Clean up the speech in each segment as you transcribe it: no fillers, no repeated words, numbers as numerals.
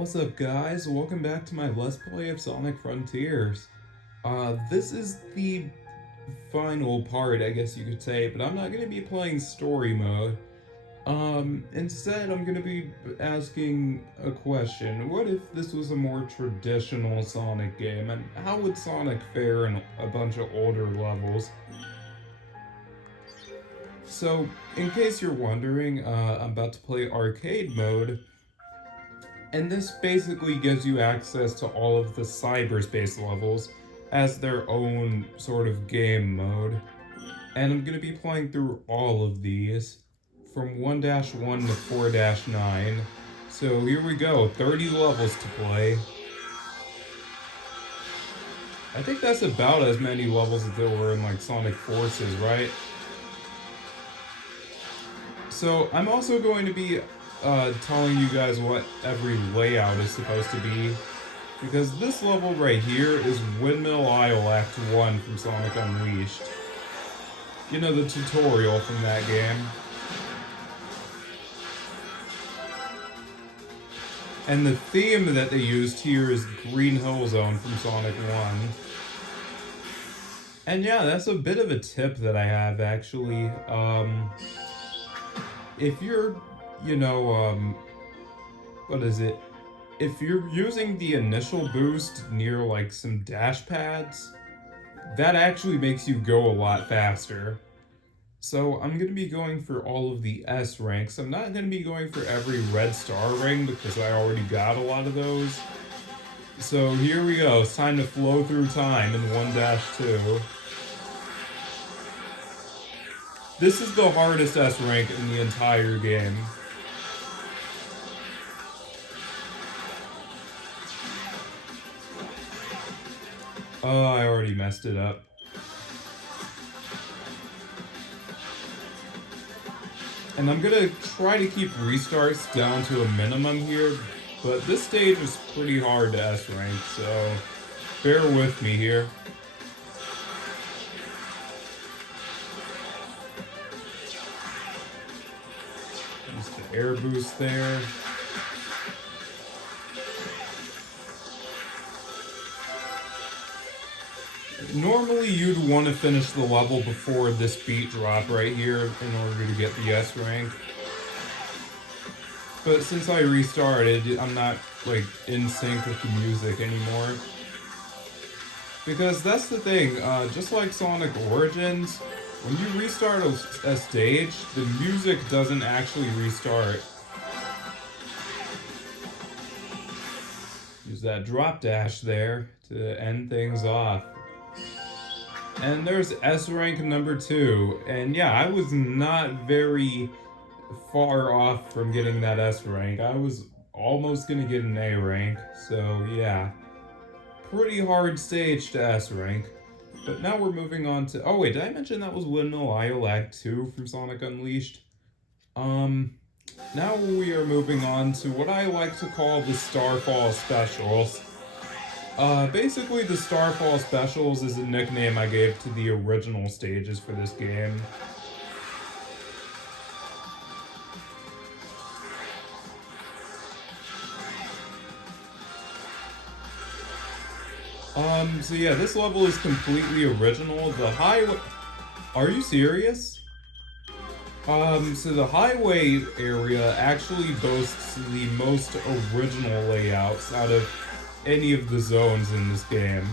What's up, guys? Welcome back to my Let's Play of Sonic Frontiers. This is the final part, I guess you could say, but I'm not going to be playing story mode. Instead, I'm going to be asking a question. What if this was a more traditional Sonic game, and how would Sonic fare in a bunch of older levels? So, in case you're wondering, I'm about to play arcade mode. And this basically gives you access to all of the cyberspace levels as their own sort of game mode. And I'm going to be playing through all of these from 1-1 to 4-9. So here we go, 30 levels to play. I think that's about as many levels as there were in like Sonic Forces, right? So I'm also going to be telling you guys what every layout is supposed to be, because this level right here is Windmill Isle Act 1 from Sonic Unleashed. You know, the tutorial from that game. And the theme that they used here is Green Hill Zone from Sonic 1. And yeah, that's a bit of a tip that I have, actually. If you're what is it? If you're using the initial boost near like some dash pads, that actually makes you go a lot faster. So I'm going to be going for all of the S ranks. I'm not going to be going for every red star ring because I already got a lot of those. So here we go. It's time to flow through time in 1-2. This is the hardest S rank in the entire game. Oh, I already messed it up. And I'm gonna try to keep restarts down to a minimum here, but this stage is pretty hard to S rank, so bear with me here. Just the air boost there. Normally you'd want to finish the level before this beat drop right here in order to get the S rank. But since I restarted, I'm not like in sync with the music anymore. Because that's the thing, just like Sonic Origins, when you restart a stage, the music doesn't actually restart. Use that drop dash there to end things off. And there's S rank number 2. And yeah, I was not very far off from getting that S rank. I was almost gonna get an A rank. So yeah, pretty hard stage to S rank. But now we're moving on to... Oh wait, did I mention that was Windmill Isle Act 2 from Sonic Unleashed? Now we are moving on to what I like to call the Starfall Specials. Basically, the Starfall Specials is a nickname I gave to the original stages for this game. So yeah, this level is completely original. The highway... Are you serious? So the highway area actually boasts the most original layouts out of any of the zones in this game.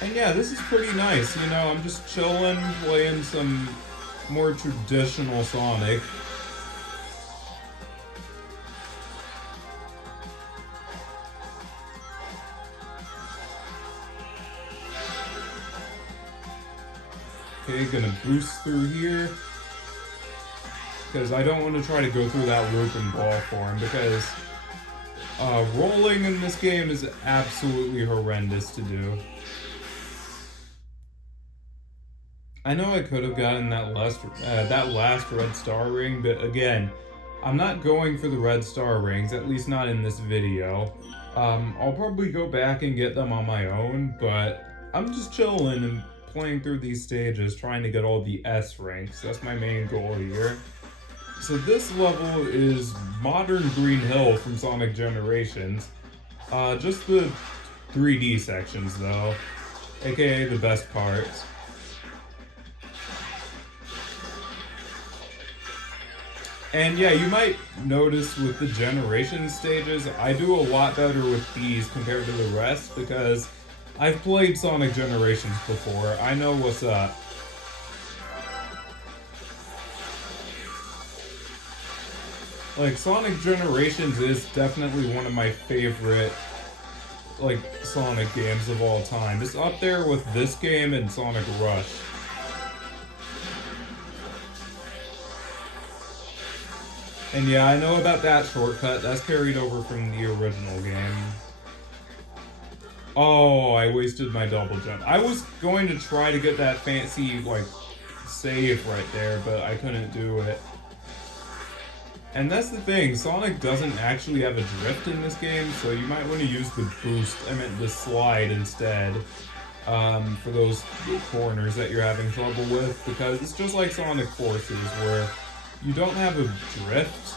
And yeah, this is pretty nice, you know, I'm just chilling, playing some more traditional Sonic. Okay, gonna boost through here. Because I don't want to try to go through that loop and ball form, because rolling in this game is absolutely horrendous to do. I know I could have gotten that last red star ring, but again, I'm not going for the red star rings, at least not in this video. I'll probably go back and get them on my own, but I'm just chilling and playing through these stages, trying to get all the S ranks. That's my main goal here. So this level is Modern Green Hill from Sonic Generations. Just the 3D sections though, aka the best parts. And yeah, you might notice with the generation stages, I do a lot better with these compared to the rest because I've played Sonic Generations before. I know what's up. Like, Sonic Generations is definitely one of my favorite, like, Sonic games of all time. It's up there with this game and Sonic Rush. And yeah, I know about that shortcut. That's carried over from the original game. Oh, I wasted my double jump. I was going to try to get that fancy, like, save right there, but I couldn't do it. And that's the thing, Sonic doesn't actually have a drift in this game, so you might want to use the boost, I meant the slide instead, for those corners that you're having trouble with, because it's just like Sonic Forces, where you don't have a drift.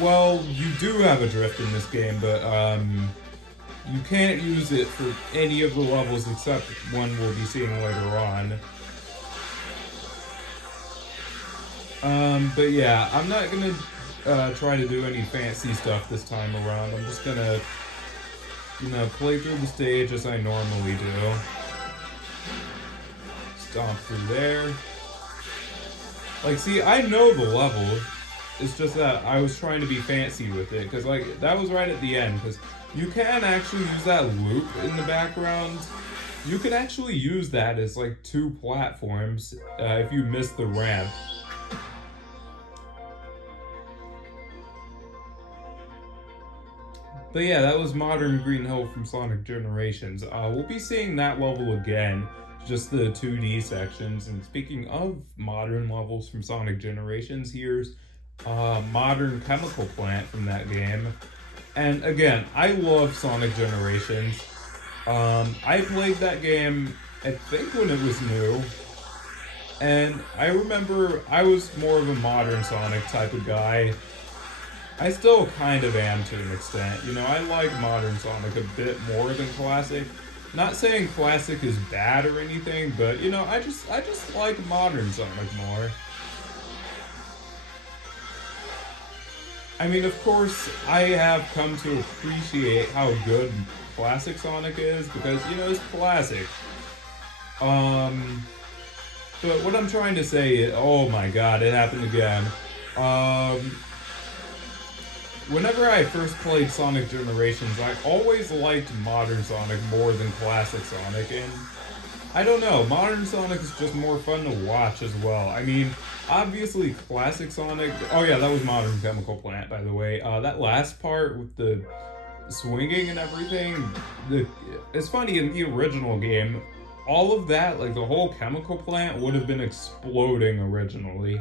Well, you do have a drift in this game, but you can't use it for any of the levels except one we'll be seeing later on. But yeah, I'm not gonna try to do any fancy stuff this time around. I'm just gonna, play through the stage as I normally do. Stomp through there. Like, see, I know the level. It's just that I was trying to be fancy with it, because, like, that was right at the end, because you can actually use that loop in the background. You can actually use that as, like, 2 platforms if you miss the ramp. But yeah, that was Modern Green Hill from Sonic Generations. We'll be seeing that level again, just the 2D sections. And speaking of modern levels from Sonic Generations, here's Modern Chemical Plant from that game. And again, I love Sonic Generations. I played that game, I think, when it was new. And I remember I was more of a modern Sonic type of guy. I still kind of am to an extent. I like modern Sonic a bit more than classic. Not saying classic is bad or anything, but I just like modern Sonic more. I mean, of course, I have come to appreciate how good classic Sonic is because it's classic. But what I'm trying to say is, oh my god, it happened again. Whenever I first played Sonic Generations, I always liked modern Sonic more than classic Sonic, and I don't know, modern Sonic is just more fun to watch as well. I mean, obviously classic Sonic, oh yeah, that was Modern Chemical Plant, by the way. That last part with the swinging and everything, it's funny, in the original game, all of that, like the whole chemical plant would have been exploding originally.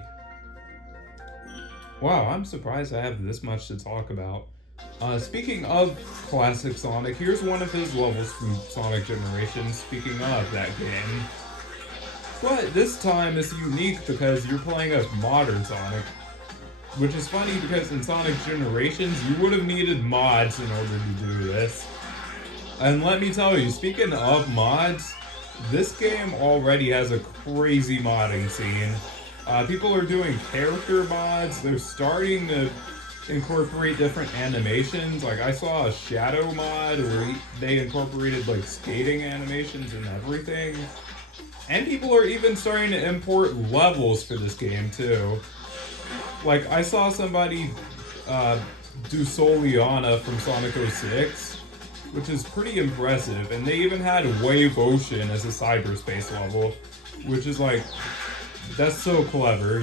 Wow, I'm surprised I have this much to talk about. Speaking of classic Sonic, here's one of his levels from Sonic Generations, speaking of that game. But this time is unique because you're playing as modern Sonic. Which is funny because in Sonic Generations, you would have needed mods in order to do this. And let me tell you, speaking of mods, this game already has a crazy modding scene. People are doing character mods. They're starting to incorporate different animations. Like, I saw a Shadow mod where they incorporated, like, skating animations and everything. And people are even starting to import levels for this game, too. Like, I saw somebody do Soliana from Sonic 06, which is pretty impressive. And they even had Wave Ocean as a cyberspace level, which is, like... that's so clever,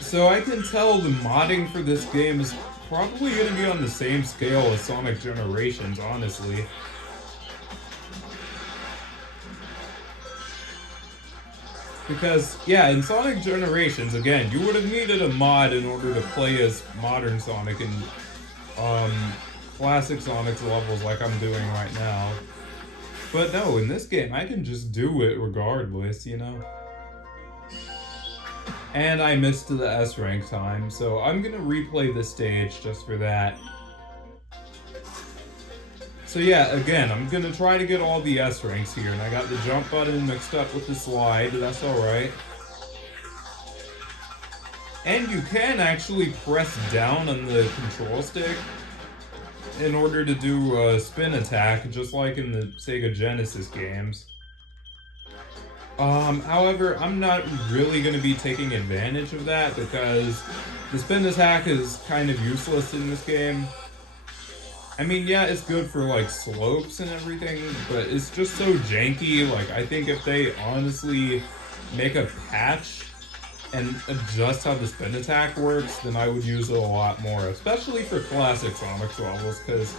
So I can tell the modding for this game is probably going to be on the same scale as Sonic Generations, honestly. Because, yeah, in Sonic Generations, again, you would have needed a mod in order to play as modern Sonic and classic Sonic's levels like I'm doing right now. But no, in this game, I can just do it regardless, And I missed the S rank time, so I'm gonna replay this stage just for that. So yeah, again, I'm gonna try to get all the S ranks here, and I got the jump button mixed up with the slide, that's alright. And you can actually press down on the control stick in order to do a spin attack, just like in the Sega Genesis games. However, I'm not really going to be taking advantage of that because the spin attack is kind of useless in this game. I mean, yeah, it's good for, like, slopes and everything, but it's just so janky. Like, I think if they honestly make a patch and adjust how the spin attack works, then I would use it a lot more, especially for classic Sonic levels, because,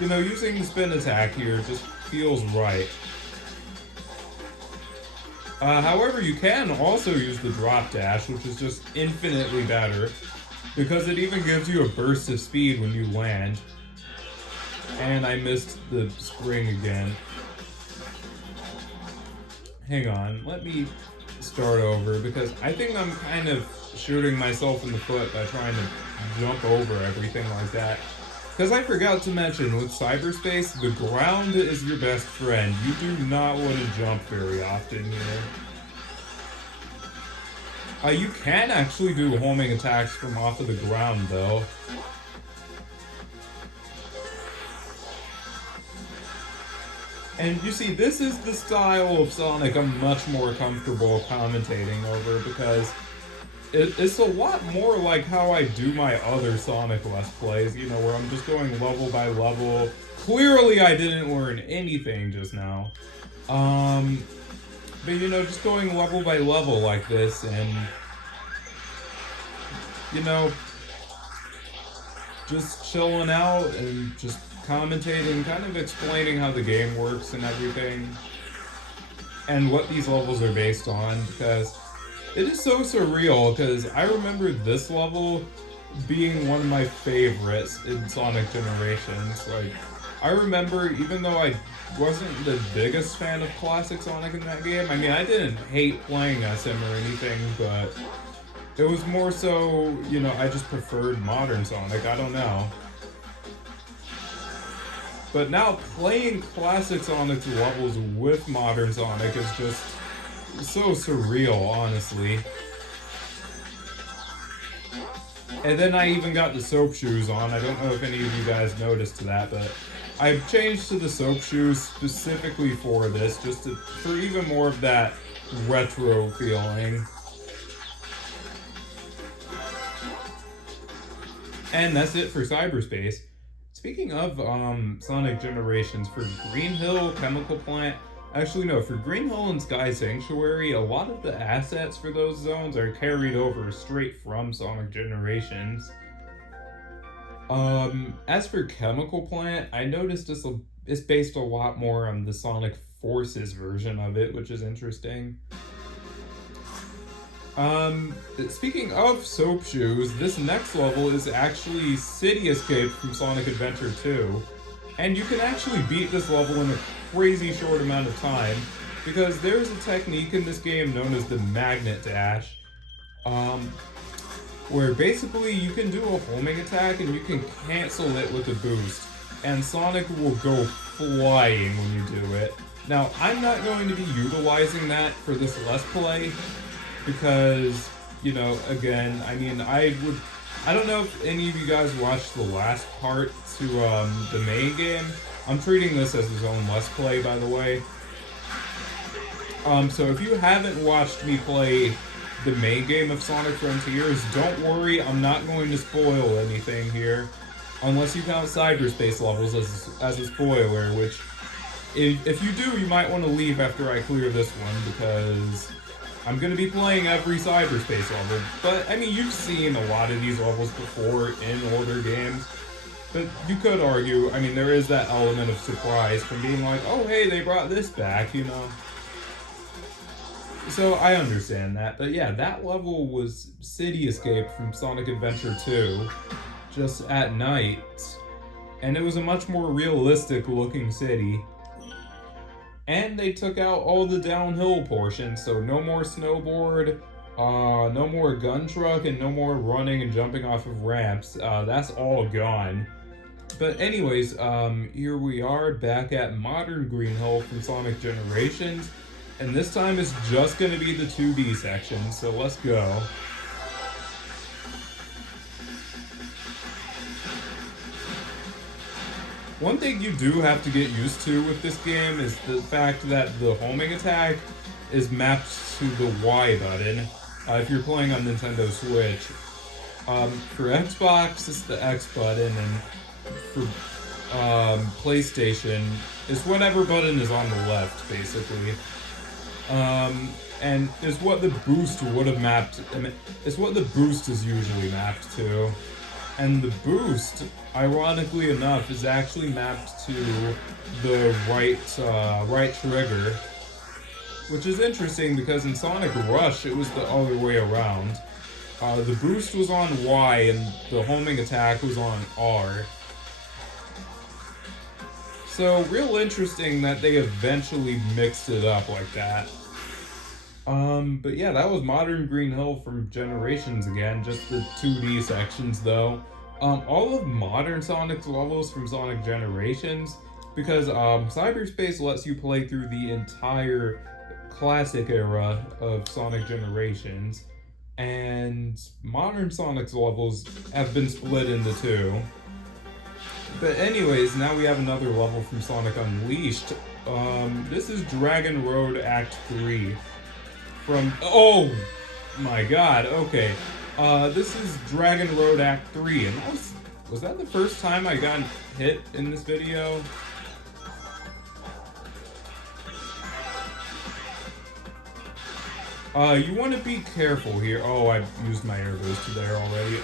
you know, using the spin attack here just feels right. However, you can also use the drop dash, which is just infinitely better, because it even gives you a burst of speed when you land. And I missed the spring again. Hang on, let me start over, because I think I'm kind of shooting myself in the foot by trying to jump over everything like that. Because I forgot to mention, with cyberspace, the ground is your best friend. You do not want to jump very often here. You can actually do homing attacks from off of the ground, though. And you see, this is the style of Sonic I'm much more comfortable commentating over, because it's a lot more like how I do my other Sonic Let's Plays, you know, where I'm just going level by level. Clearly I didn't learn anything just now. But you know, just going level by level like this, and, you know, just chilling out and just commentating, kind of explaining how the game works and everything, and what these levels are based on, because it is so surreal, because I remember this level being one of my favorites in Sonic Generations. Like, I remember, even though I wasn't the biggest fan of classic Sonic in that game, I mean, I didn't hate playing as him or anything, but it was more so, you know, I just preferred modern Sonic, I don't know. But now playing classic Sonic's levels with modern Sonic is just so surreal, honestly. And then I even got the soap shoes on. I don't know if any of you guys noticed that, but I've changed to the soap shoes specifically for this, just for even more of that retro feeling. And that's it for cyberspace. Speaking of Sonic Generations, for Green Hill, Chemical Plant, actually no, for Green Hill and Sky Sanctuary, a lot of the assets for those zones are carried over straight from Sonic Generations. As for Chemical Plant, I noticed it's based a lot more on the Sonic Forces version of it, which is interesting. Speaking of soap shoes, this next level is actually City Escape from Sonic Adventure 2. And you can actually beat this level in a crazy short amount of time, because there's a technique in this game known as the Magnet Dash, where basically you can do a homing attack and you can cancel it with a boost, and Sonic will go flying when you do it. Now, I'm not going to be utilizing that for this Let's Play, because, you know, again, I mean, I don't know if any of you guys watched the last part to the main game. I'm treating this as his own Let's Play, by the way. So if you haven't watched me play the main game of Sonic Frontiers, don't worry, I'm not going to spoil anything here. Unless you count cyberspace levels as a spoiler, which, if you do, you might want to leave after I clear this one, because I'm going to be playing every cyberspace level. But, I mean, you've seen a lot of these levels before in older games. But you could argue, I mean, there is that element of surprise from being like, oh, hey, they brought this back, you know? So, I understand that. But yeah, that level was City Escape from Sonic Adventure 2, just at night. And it was a much more realistic looking city. And they took out all the downhill portions, so no more snowboard, No more gun truck and no more running and jumping off of ramps. That's all gone. But anyways, here we are back at Modern Green Hill from Sonic Generations. And this time it's just going to be the 2D section, so let's go. One thing you do have to get used to with this game is the fact that the homing attack is mapped to the Y button if you're playing on Nintendo Switch. For Xbox, it's the X button, and for PlayStation, it's whatever button is on the left, basically. And it's what the boost would have mapped. It's what the boost is usually mapped to. And the boost, ironically enough, is actually mapped to the right trigger. Which is interesting because in Sonic Rush, it was the other way around. The boost was on Y and the homing attack was on R. So, real interesting that they eventually mixed it up like that. But yeah, that was Modern Green Hill from Generations again, just the 2D sections though. All of modern Sonic's levels from Sonic Generations, because Cyberspace lets you play through the entire classic era of Sonic Generations, and modern Sonic's levels have been split into two. But anyways, now we have another level from Sonic Unleashed. This is Dragon Road Act 3. From, oh my god, okay. This is Dragon Road Act 3, and was that the first time I got hit in this video? You want to be careful here. Oh, I used my air boost there already.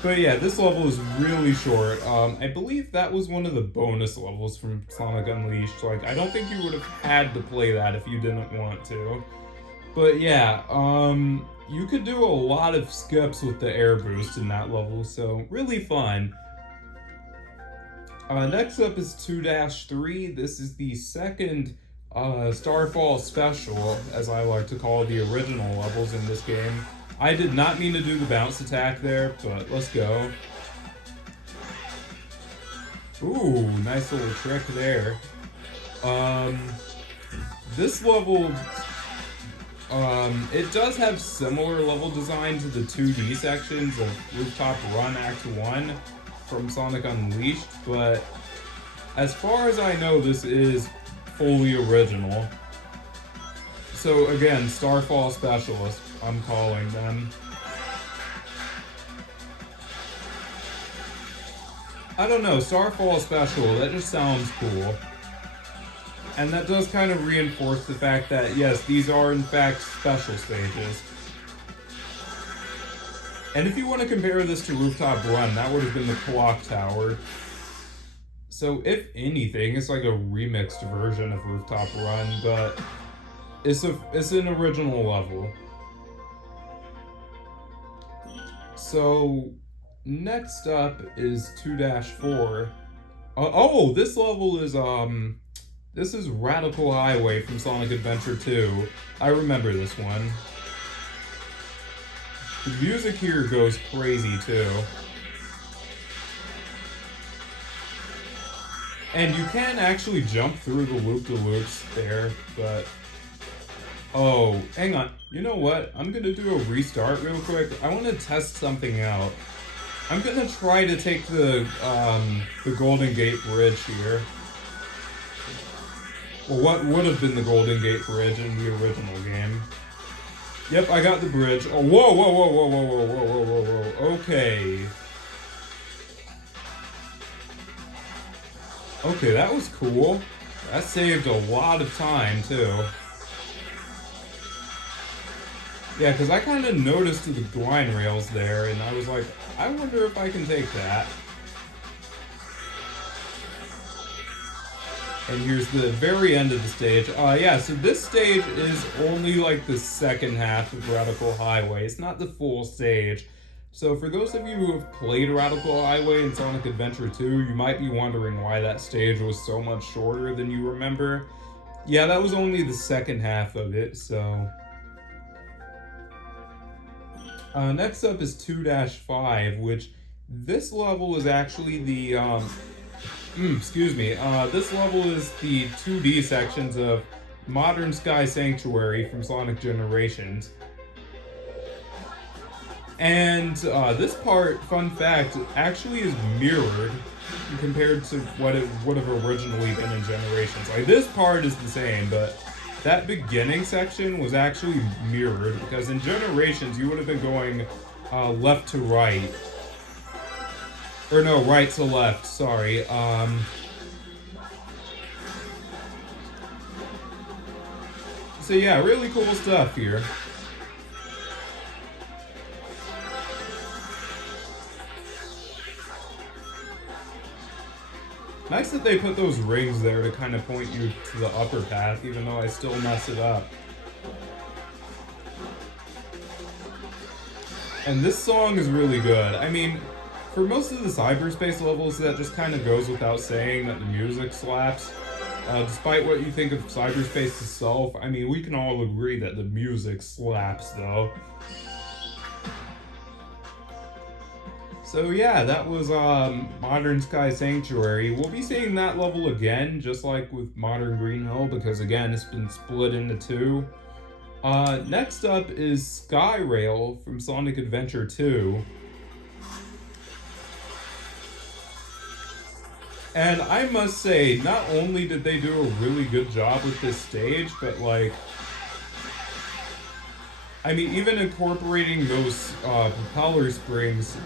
But yeah, this level is really short. I believe that was one of the bonus levels from Sonic Unleashed. Like, I don't think you would have had to play that if you didn't want to. But yeah, you could do a lot of skips with the air boost in that level, so really fun. Next up is 2-3. This is the second Starfall special, as I like to call the original levels in this game. I did not mean to do the bounce attack there, but let's go. Ooh, nice little trick there. This level, it does have similar level design to the 2D sections of Rooftop Run Act 1 from Sonic Unleashed, but as far as I know, this is fully original. So again, Starfall Specialist, I'm calling them. I don't know, Starfall Special, that just sounds cool. And that does kind of reinforce the fact that, yes, these are in fact special stages. And if you want to compare this to Rooftop Run, that would have been the Clock Tower. So if anything, it's like a remixed version of Rooftop Run, but it's an original level. So next up is 2-4. Oh, this level is this is Radical Highway from Sonic Adventure 2. I remember this one. The music here goes crazy too. And you can actually jump through the loop-de-loops there, but... Oh, hang on. You know what? I'm gonna do a restart real quick. I want to test something out. I'm gonna try to take the Golden Gate Bridge here. Well, what would have been the Golden Gate Bridge in the original game. Yep, I got the bridge. Oh, whoa, whoa, whoa, whoa, whoa, whoa, whoa, whoa, whoa, whoa. Okay. Okay, that was cool. That saved a lot of time, too. Yeah, because I kind of noticed the line rails there, and I was like, I wonder if I can take that. And here's the very end of the stage. Yeah, so this stage is only like the second half of Radical Highway. It's not the full stage. So for those of you who have played Radical Highway in Sonic Adventure 2, you might be wondering why that stage was so much shorter than you remember. Yeah, that was only the second half of it, so. Next up is 2-5, which this level is actually the, excuse me, this level is the 2D sections of Modern Sky Sanctuary from Sonic Generations. And this part, fun fact, actually is mirrored compared to what it would have originally been in Generations. Like, this part is the same, but that beginning section was actually mirrored, because in Generations, you would have been going left to right. Or no, right to left, sorry. So yeah, really cool stuff here. Nice that they put those rings there to kind of point you to the upper path, even though I still mess it up. And this song is really good. I mean, for most of the cyberspace levels, that just kind of goes without saying that the music slaps. Despite what you think of cyberspace itself, I mean, we can all agree that the music slaps, though. So yeah, that was Modern Sky Sanctuary. We'll be seeing that level again, just like with Modern Green Hill, because again, it's been split into two. Next up is Skyrail from Sonic Adventure 2. And I must say, not only did they do a really good job with this stage, but like, I mean, even incorporating those propeller springs,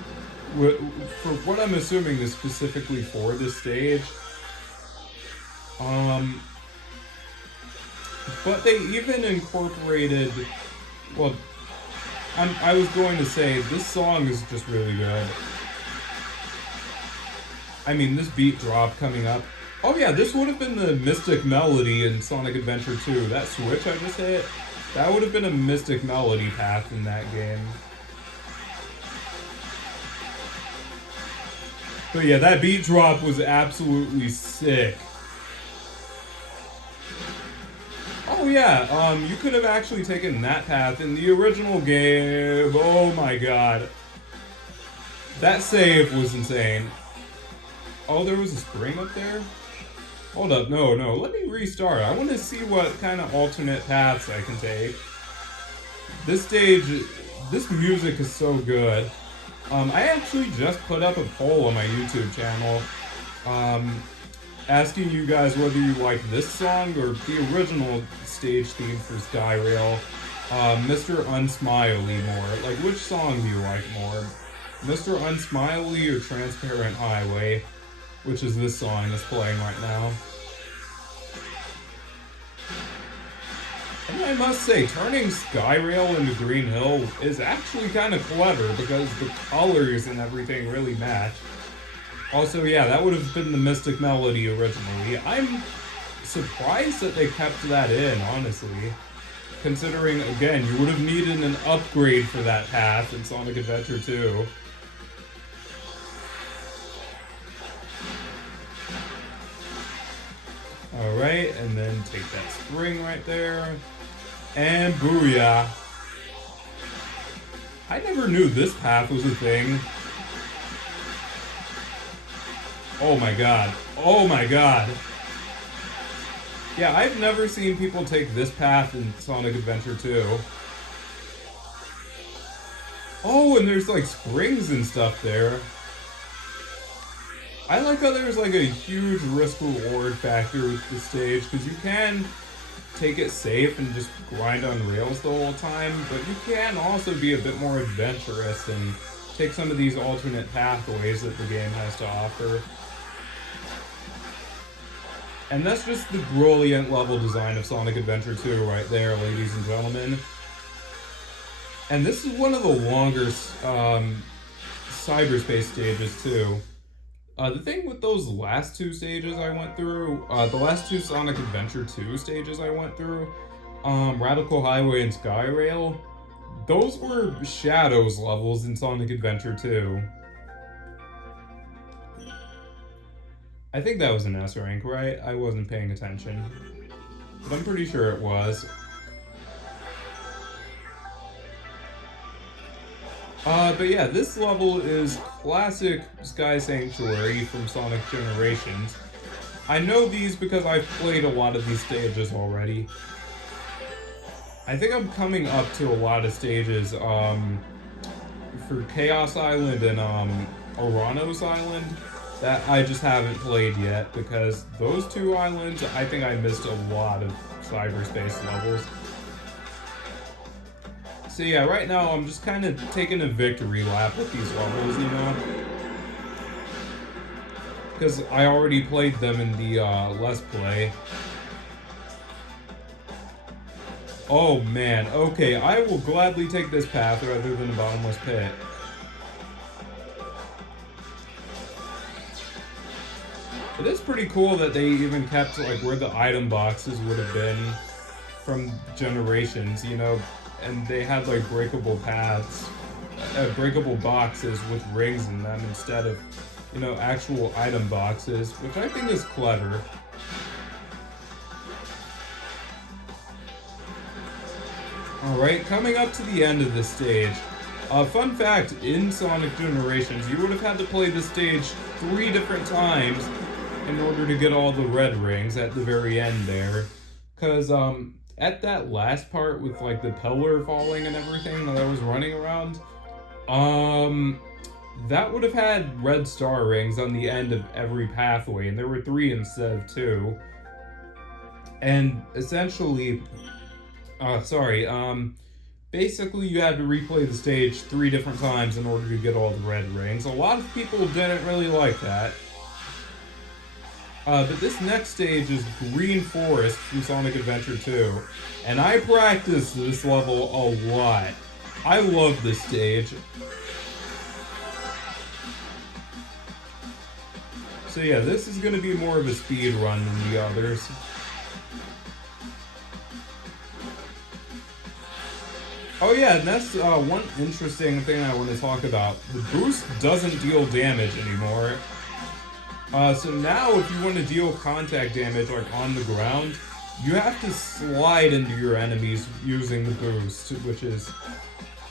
for what I'm assuming is specifically for this stage. But they even incorporated, well, I was going to say, this song is just really good. I mean, this beat drop coming up. Oh yeah, this would have been the Mystic Melody in Sonic Adventure 2. That switch I just hit, that would have been a Mystic Melody path in that game. But yeah, that beat drop was absolutely sick. Oh yeah, you could have actually taken that path in the original game. Oh my god. That save was insane. Oh, there was a spring up there? Hold up, no, let me restart. I want to see what kind of alternate paths I can take. This stage, this music is so good. I actually just put up a poll on my YouTube channel, asking you guys whether you like this song or the original stage theme for Skyrail, Mr. Unsmiley more. Like, which song do you like more? Mr. Unsmiley or Transparent Highway? Which is this song that's playing right now. And I must say, turning Skyrail into Green Hill is actually kind of clever because the colors and everything really match. Also, yeah, that would have been the Mystic Melody originally. I'm surprised that they kept that in, honestly. Considering, again, you would have needed an upgrade for that path in Sonic Adventure 2. Alright, and then take that spring right there. And booyah. I never knew this path was a thing. Oh my god. Oh my god. Yeah, I've never seen people take this path in Sonic Adventure 2. Oh, and there's like springs and stuff there. I like how there's like a huge risk-reward factor with the stage, because you can take it safe and just grind on rails the whole time, but you can also be a bit more adventurous and take some of these alternate pathways that the game has to offer. And that's just the brilliant level design of Sonic Adventure 2 right there, ladies and gentlemen. And this is one of the longer cyberspace stages too. The thing with those last two stages I went through, the last two Sonic Adventure 2 stages I went through, Radical Highway and Skyrail, those were Shadows levels in Sonic Adventure 2. I think that was an S rank, right? I wasn't paying attention. but I'm pretty sure it was. But yeah, this level is classic Sky Sanctuary from Sonic Generations. I know these because I've played a lot of these stages already. I think I'm coming up to a lot of stages, for Chaos Island and, Oranos Island that I just haven't played yet because those two islands, I think I missed a lot of cyberspace levels. So yeah, right now I'm just kind of taking a victory lap with these levels, you know? Because I already played them in the Let's Play. Oh man, okay, I will gladly take this path rather than a bottomless pit. It is pretty cool that they even kept like where the item boxes would have been from Generations, you know? And they had like breakable paths, breakable boxes with rings in them instead of, you know, actual item boxes, which I think is clever. Alright, coming up to the end of this stage. Fun fact, in Sonic Generations, you would have had to play this stage 3 different times in order to get all the red rings at the very end there. Because, at that last part with like the pillar falling and everything that I was running around, that would have had red star rings on the end of every pathway, and there were 3 instead of 2. And essentially, basically you had to replay the stage 3 different times in order to get all the red rings. A lot of people didn't really like that. But this next stage is Green Forest from Sonic Adventure 2, and I practiced this level a lot. I love this stage. So yeah, this is going to be more of a speed run than the others. Oh yeah, and that's one interesting thing I want to talk about. The boost doesn't deal damage anymore. So now if you want to deal contact damage like on the ground, you have to slide into your enemies using the boost, which is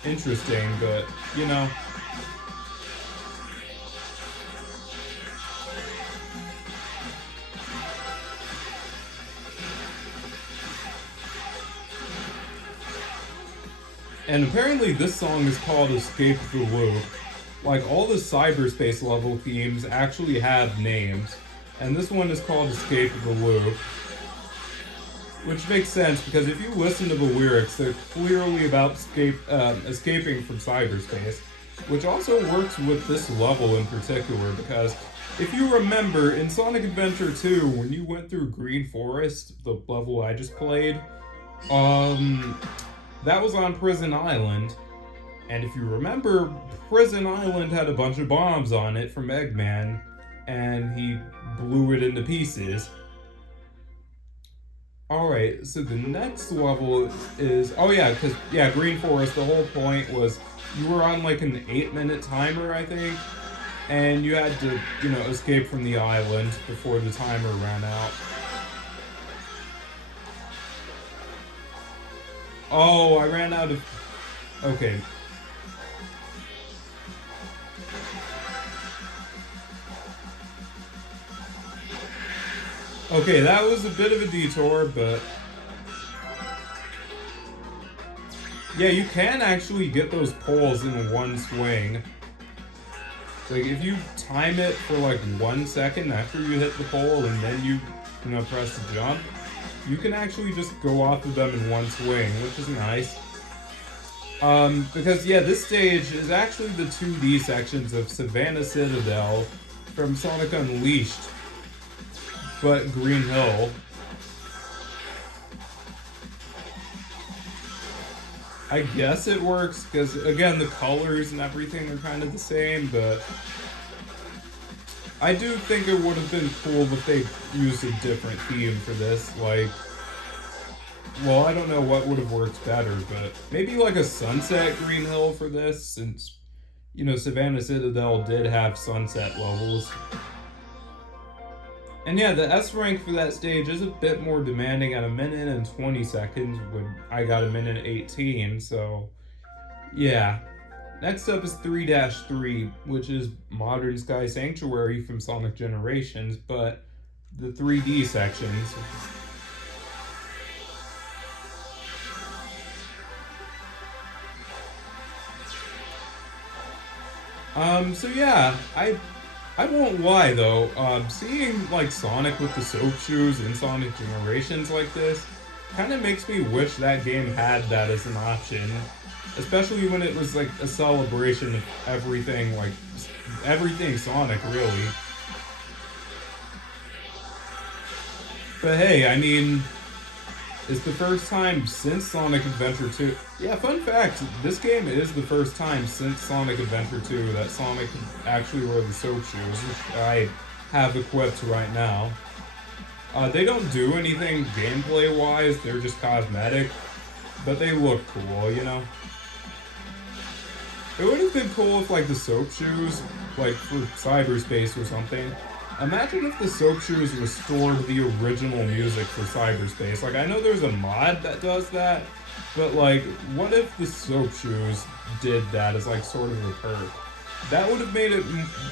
interesting, but you know. And apparently this song is called Escape the Loop. Like, all the cyberspace level themes actually have names, and this one is called Escape the Loop. Which makes sense, because if you listen to the lyrics, they're clearly about escaping from cyberspace, which also works with this level in particular, because if you remember, in Sonic Adventure 2, when you went through Green Forest, the level I just played, that was on Prison Island. And if you remember, Prison Island had a bunch of bombs on it from Eggman, and he blew it into pieces. Alright, so the next level is... Oh yeah, because, yeah, Green Forest, the whole point was you were on like an 8-minute timer, I think, and you had to, you know, escape from the island before the timer ran out. Oh, I ran out of... Okay. Okay, that was a bit of a detour, but... Yeah, you can actually get those poles in one swing. Like, if you time it for like 1 second after you hit the pole and then you know, press the jump, you can actually just go off of them in one swing, which is nice. Because, yeah, this stage is actually the 2D sections of Savannah Citadel from Sonic Unleashed, but Green Hill. I guess it works, because, again, the colors and everything are kind of the same, but I do think it would have been cool if they used a different theme for this, like... Well, I don't know what would have worked better, but maybe like a Sunset Green Hill for this, since, you know, Savannah Citadel did have sunset levels. And yeah, the S rank for that stage is a bit more demanding at 1 minute and 20 seconds when I got 1 minute 18, so yeah. Next up is 3-3, which is Modern Sky Sanctuary from Sonic Generations, but the 3D sections. So yeah, I won't lie though, seeing like Sonic with the soap shoes in Sonic Generations like this kind of makes me wish that game had that as an option, especially when it was like a celebration of everything, like everything Sonic really. But hey, I mean, it's the first time since Sonic Adventure 2. Yeah, fun fact, this game is the first time since Sonic Adventure 2 that Sonic actually wore the soap shoes, which I have equipped right now. They don't do anything gameplay wise, they're just cosmetic, but they look cool, you know? It would have been cool if, like, the soap shoes, like, for cyberspace or something. Imagine if the soap shoes restored the original music for cyberspace. Like, I know there's a mod that does that, but, like, what if the soap shoes did that as, like, sort of a perk? That would have made it,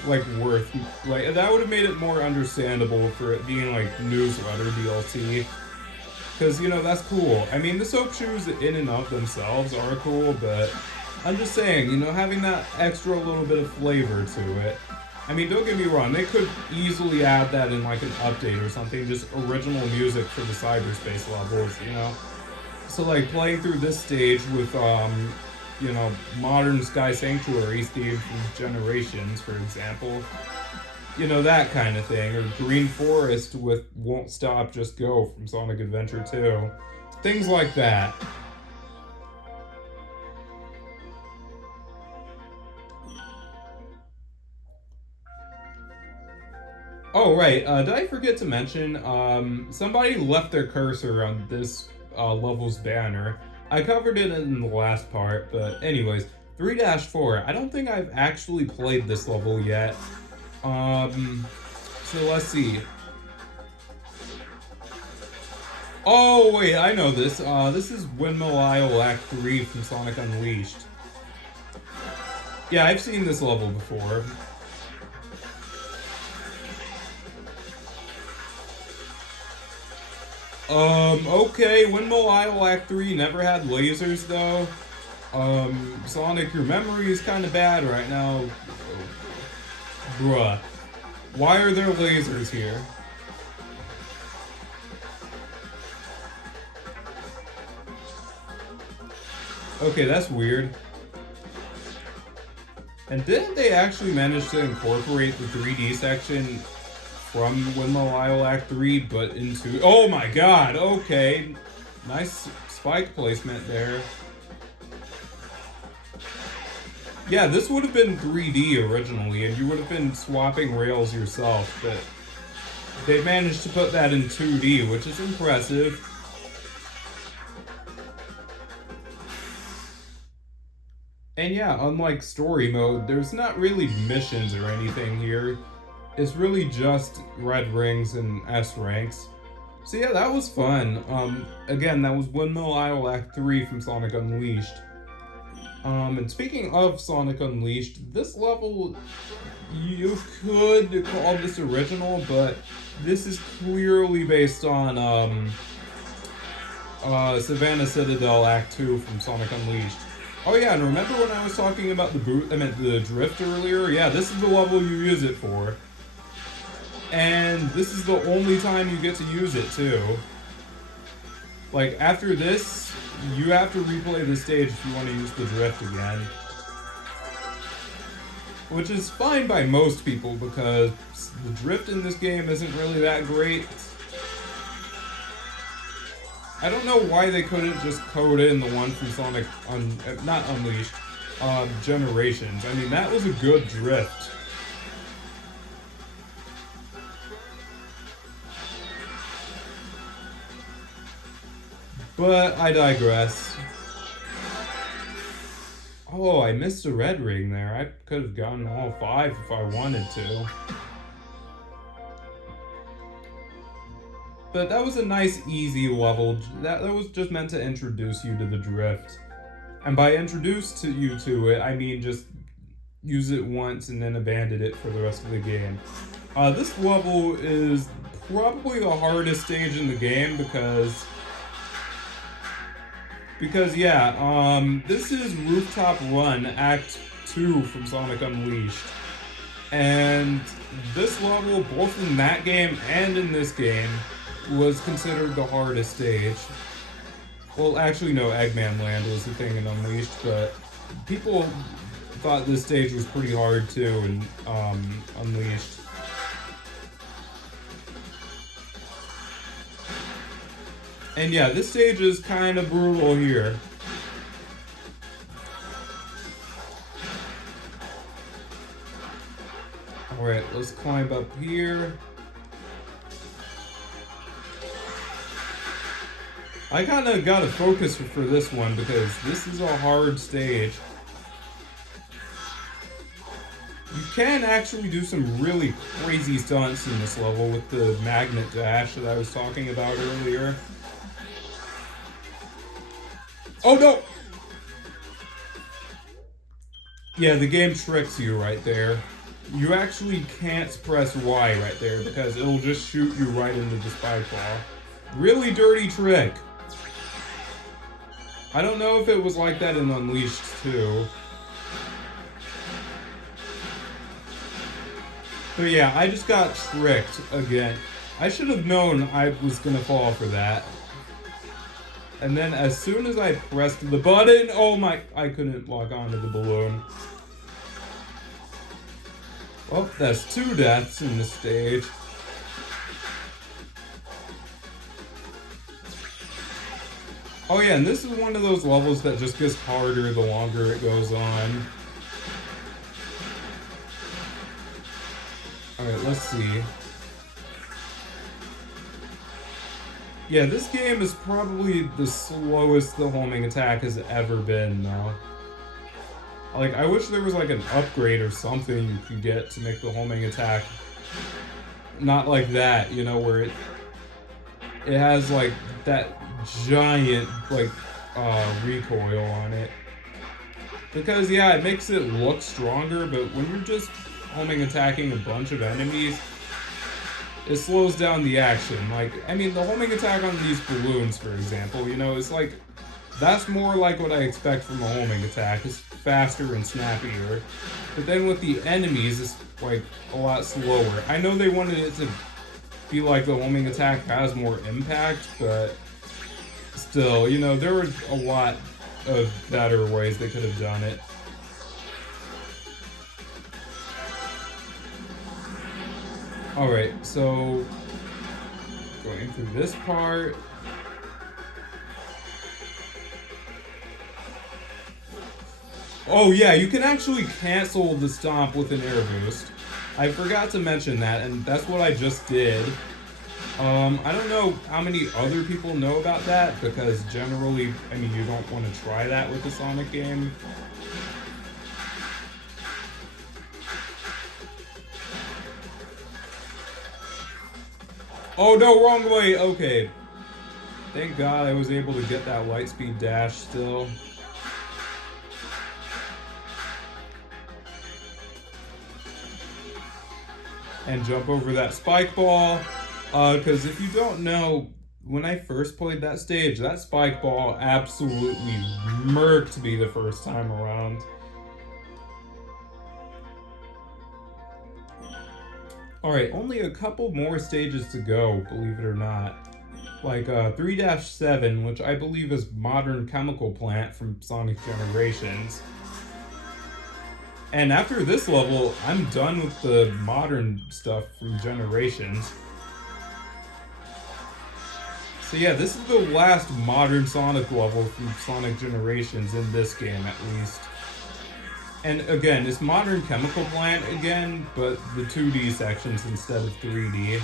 like, worth, like, that would have made it more understandable for it being, like, newsletter DLC. Because, you know, that's cool. I mean, the soap shoes in and of themselves are cool, but I'm just saying, you know, having that extra little bit of flavor to it. I mean, don't get me wrong, they could easily add that in like an update or something, just original music for the cyberspace levels, you know? So like playing through this stage with, you know, Modern Sky Sanctuary's theme from Generations, for example, you know, that kind of thing, or Green Forest with Won't Stop, Just Go from Sonic Adventure 2, things like that. Oh, right. Did I forget to mention? Somebody left their cursor on this level's banner. I covered it in the last part, but anyways, 3-4. I don't think I've actually played this level yet. So let's see. Oh, wait, I know this. This is Windmill Isle Act 3 from Sonic Unleashed. Yeah, I've seen this level before. Okay, Windmill Isle Act 3 never had lasers though. Sonic, your memory is kind of bad right now. Bruh. Why are there lasers here? Okay, that's weird. And didn't they actually manage to incorporate the 3D section from Windmill Isle Act 3, but into... Oh my god, okay. Nice spike placement there. Yeah, this would have been 3D originally, and you would have been swapping rails yourself, but they managed to put that in 2D, which is impressive. And yeah, unlike story mode, there's not really missions or anything here. It's really just red rings and S ranks. So yeah, that was fun. Again, that was Windmill Isle Act 3 from Sonic Unleashed. And speaking of Sonic Unleashed, this level, you could call this original, but this is clearly based on Savannah Citadel Act 2 from Sonic Unleashed. Oh yeah, and remember when I was talking about the drift earlier? Yeah, this is the level you use it for. And this is the only time you get to use it too. Like, after this, you have to replay the stage if you want to use the drift again. Which is fine by most people, because the drift in this game isn't really that great. I don't know why they couldn't just code in the one from Sonic, not Unleashed, Generations. I mean, that was a good drift. But I digress. Oh, I missed a red ring there. I could have gotten all 5 if I wanted to. But that was a nice, easy level. That was just meant to introduce you to the drift. And by introduce you to it, I mean just use it once and then abandon it for the rest of the game. This level is probably the hardest stage in the game because yeah, this is Rooftop Run Act 2 from Sonic Unleashed. And this level, both in that game and in this game, was considered the hardest stage. Well, actually, no, Eggman Land was the thing in Unleashed, but people thought this stage was pretty hard too in Unleashed. And yeah, this stage is kind of brutal here. Alright, let's climb up here. I kind of got to focus for this one because this is a hard stage. You can actually do some really crazy stunts in this level with the magnet dash that I was talking about earlier. Oh no! Yeah, the game tricks you right there. You actually can't press Y right there because it'll just shoot you right into the spike ball. Really dirty trick. I don't know if it was like that in Unleashed too. But yeah, I just got tricked again. I should have known I was gonna fall for that. And then as soon as I pressed the button, oh my, I couldn't lock onto the balloon. Well, that's 2 deaths in the stage. Oh yeah, and this is one of those levels that just gets harder the longer it goes on. Alright, let's see. Yeah, this game is probably the slowest the homing attack has ever been, though. Like, I wish there was like an upgrade or something you could get to make the homing attack not like that, you know, where it has like that giant like recoil on it. Because yeah, it makes it look stronger, but when you're just homing attacking a bunch of enemies, it slows down the action. Like, I mean, the homing attack on these balloons, for example, you know, it's like, that's more like what I expect from a homing attack. It's faster and snappier. But then with the enemies, it's like a lot slower. I know they wanted it to be like the homing attack has more impact, but still, you know, there were a lot of better ways they could have done it. Alright, so going through this part. Oh yeah, you can actually cancel the stomp with an air boost. I forgot to mention that, and that's what I just did. I don't know how many other people know about that, because generally, I mean, you don't want to try that with a Sonic game. Oh no, wrong way, okay. Thank God I was able to get that Lightspeed dash still. And jump over that spike ball. Because if you don't know, when I first played that stage, that spike ball absolutely murked me the first time around. Alright, only a couple more stages to go, believe it or not. Like 3-7, which I believe is Modern Chemical Plant from Sonic Generations. And after this level, I'm done with the modern stuff from Generations. So yeah, this is the last modern Sonic level from Sonic Generations in this game, at least. And again, it's Modern Chemical Plant again, but the 2D sections instead of 3D.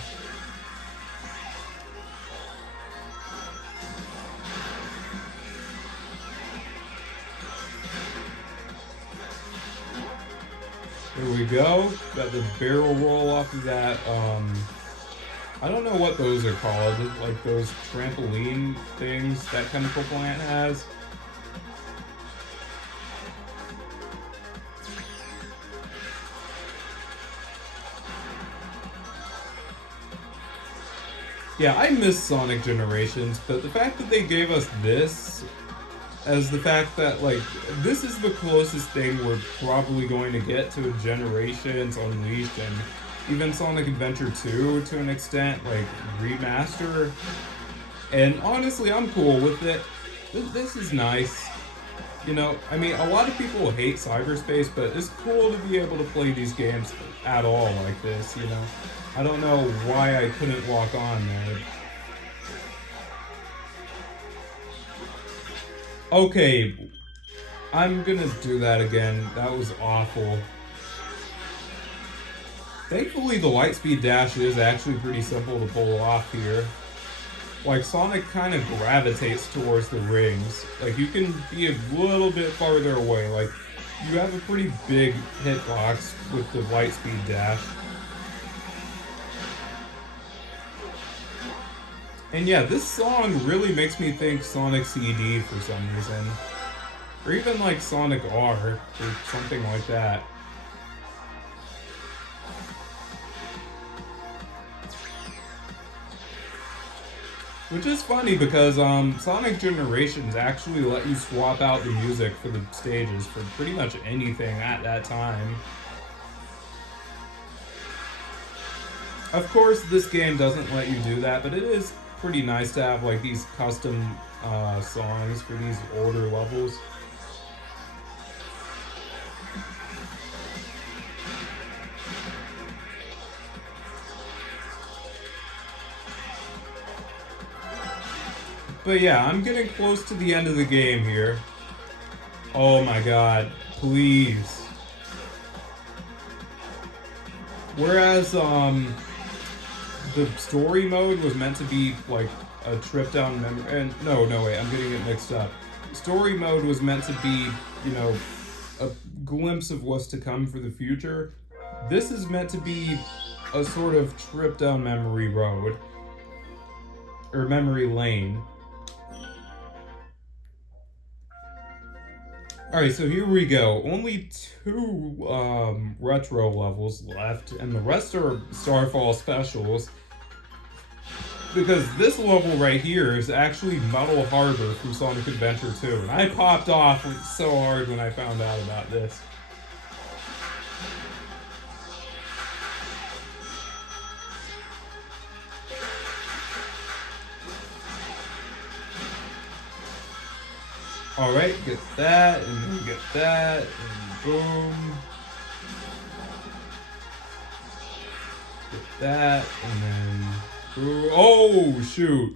There we go. Got the barrel roll off of that I don't know what those are called, like those trampoline things that chemical plant has. Yeah, I miss Sonic Generations, but the fact that they gave us this as the fact that, like, this is the closest thing we're probably going to get to Generations Unleashed and even Sonic Adventure 2 to an extent, like, remaster. And honestly, I'm cool with it. This is nice. You know, I mean, a lot of people hate cyberspace, but it's cool to be able to play these games at all like this, you know? I don't know why I couldn't walk on there. Okay, I'm gonna do that again. That was awful. Thankfully, the Lightspeed Dash is actually pretty simple to pull off here. Like, Sonic kind of gravitates towards the rings. Like, you can be a little bit farther away. Like, you have a pretty big hitbox with the Lightspeed Dash. And yeah, this song really makes me think Sonic CD for some reason. Or even like Sonic R, or something like that. Which is funny because Sonic Generations actually let you swap out the music for the stages for pretty much anything at that time. Of course, this game doesn't let you do that, but it is pretty nice to have like these custom songs for these older levels. But yeah, I'm getting close to the end of the game here. Oh my god, please. Whereas, the story mode was meant to be like a trip down memory. And no, wait, I'm getting it mixed up. Story mode was meant to be, you know, a glimpse of what's to come for the future. This is meant to be a sort of trip down memory road. Or memory lane. Alright, so here we go. Only 2 retro levels left, and the rest are Starfall specials. Because this level right here is actually Metal Harbor from Sonic Adventure 2. And I popped off so hard when I found out about this. Alright, get that, and then get that, and boom. Get that, and then boom. Oh, shoot.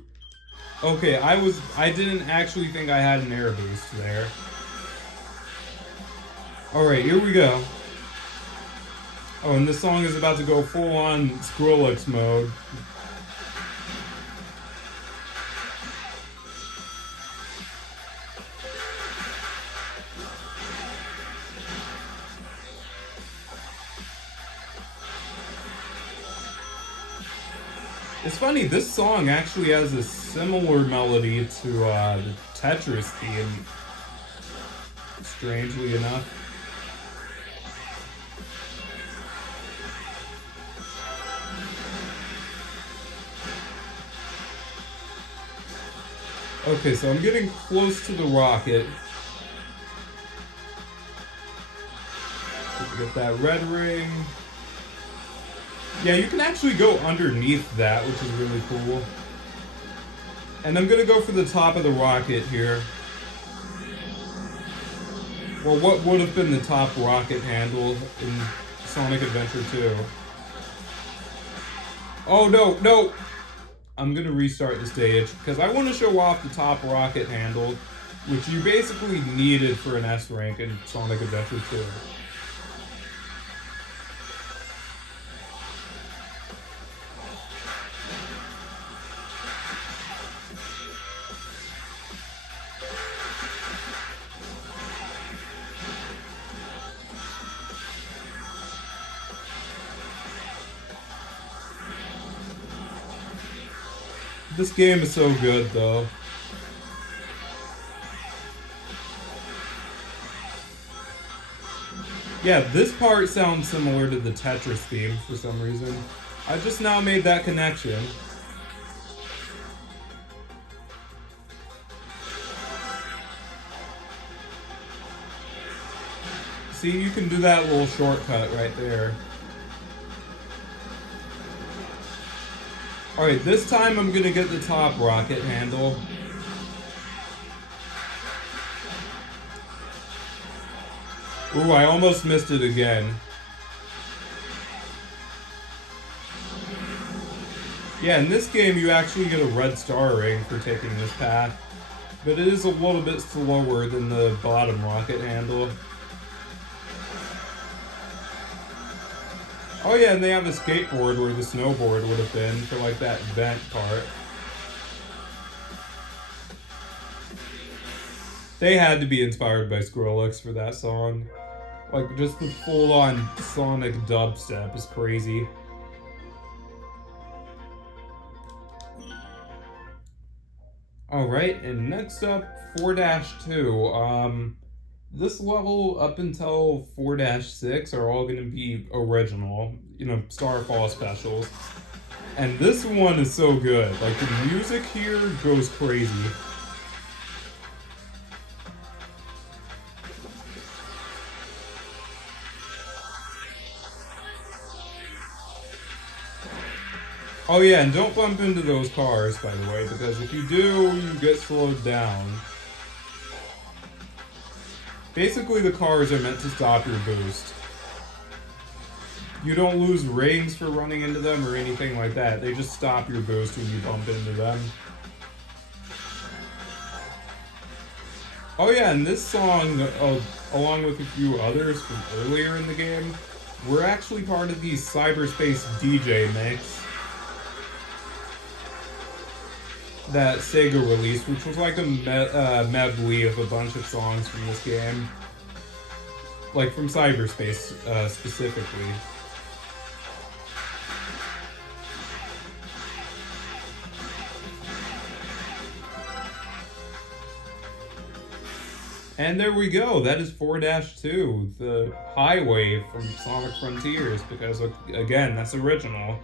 Okay, I didn't actually think I had an air boost there. Alright, here we go. Oh, and this song is about to go full on Skrillex mode. It's funny, this song actually has a similar melody to the Tetris theme, strangely enough. Okay, so I'm getting close to the rocket. Get that red ring. Yeah, you can actually go underneath that, which is really cool. And I'm gonna go for the top of the rocket here. Or what would have been the top rocket handle in Sonic Adventure 2. Oh, no! I'm gonna restart the stage, because I want to show off the top rocket handle, which you basically needed for an S rank in Sonic Adventure 2. This game is so good, though. Yeah, this part sounds similar to the Tetris theme for some reason. I just now made that connection. See, you can do that little shortcut right there. Alright, this time I'm gonna get the top rocket handle. Ooh, I almost missed it again. Yeah, in this game you actually get a red star ring for taking this path, but it is a little bit slower than the bottom rocket handle. Oh yeah, and they have a skateboard where the snowboard would have been for like that vent part. They had to be inspired by Skrillex for that song. Like, just the full-on sonic dubstep is crazy. Alright, and next up, 4-2. This level up until 4-6 are all going to be original, you know, Starfall specials. And this one is so good. Like, the music here goes crazy. Oh yeah, and don't bump into those cars, by the way, because if you do, you get slowed down. Basically, the cars are meant to stop your boost. You don't lose rings for running into them or anything like that. They just stop your boost when you bump into them. Oh yeah, and this song, along with a few others from earlier in the game, were actually part of the Cyberspace DJ mix that Sega released, which was like a medley of a bunch of songs from this game. Like from Cyberspace, specifically. And there we go, that is 4-2, the highway from Sonic Frontiers, because, again, that's original.